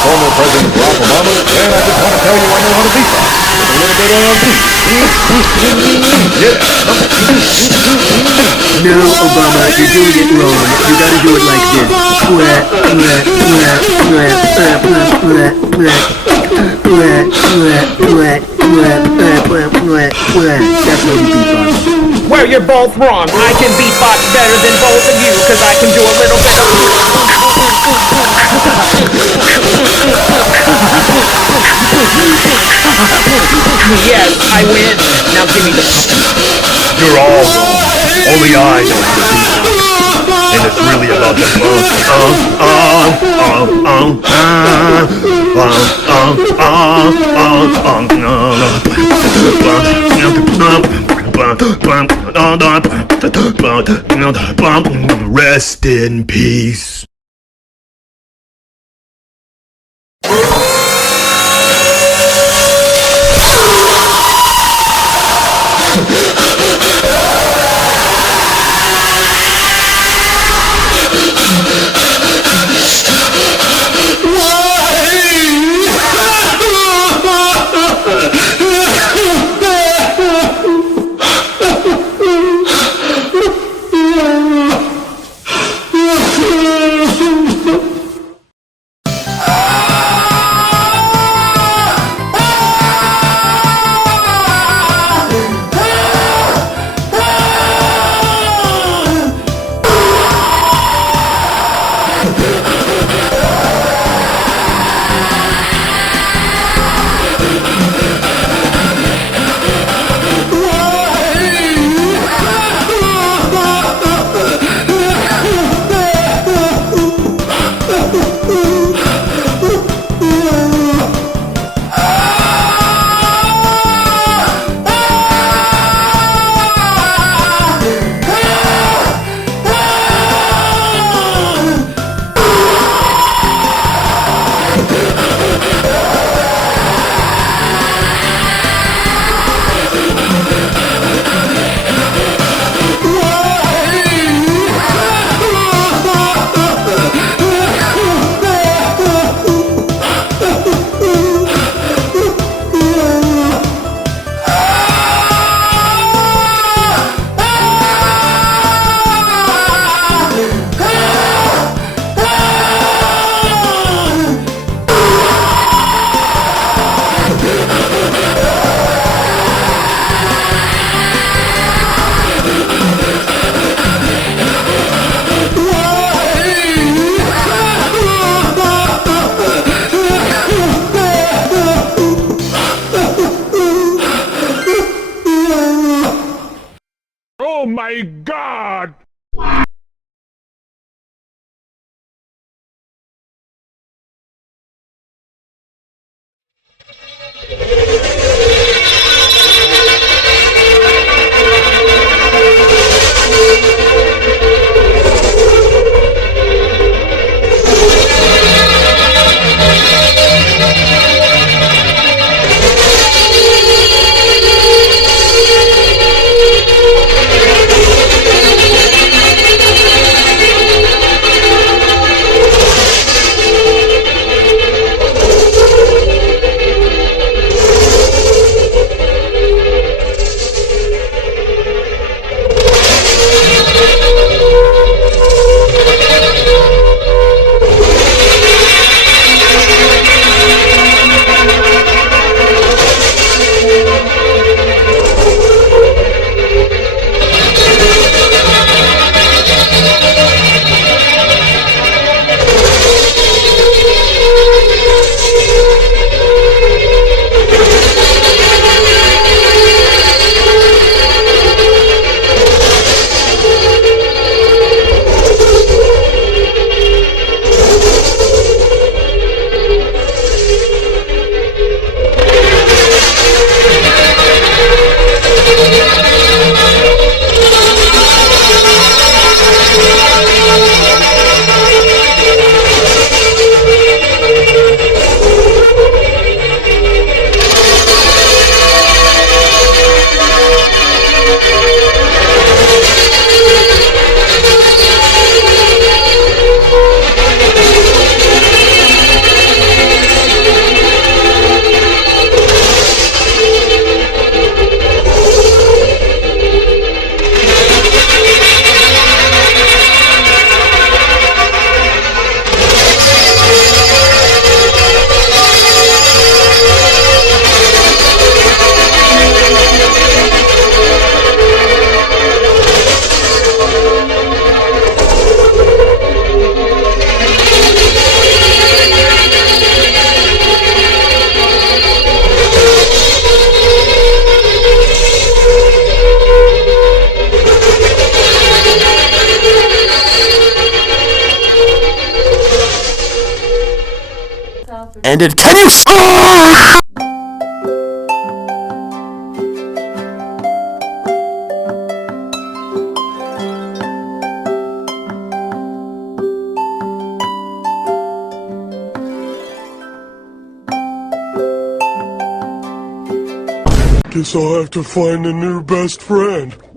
Former President Barack Obama, and I just want to tell you I know how to beatbox. With a little bit of No, Obama, you're doing it wrong. You gotta do it like this. That's how you beatbox. Well, you're both wrong. I can beatbox better than both of you, cause I can do a little bit Yes, I win. Now give me the puppet. You're all wrong. Only I know how to beatbox. And it's really about the Rest in peace. my God! And it can Guess I'll have to find a new best friend.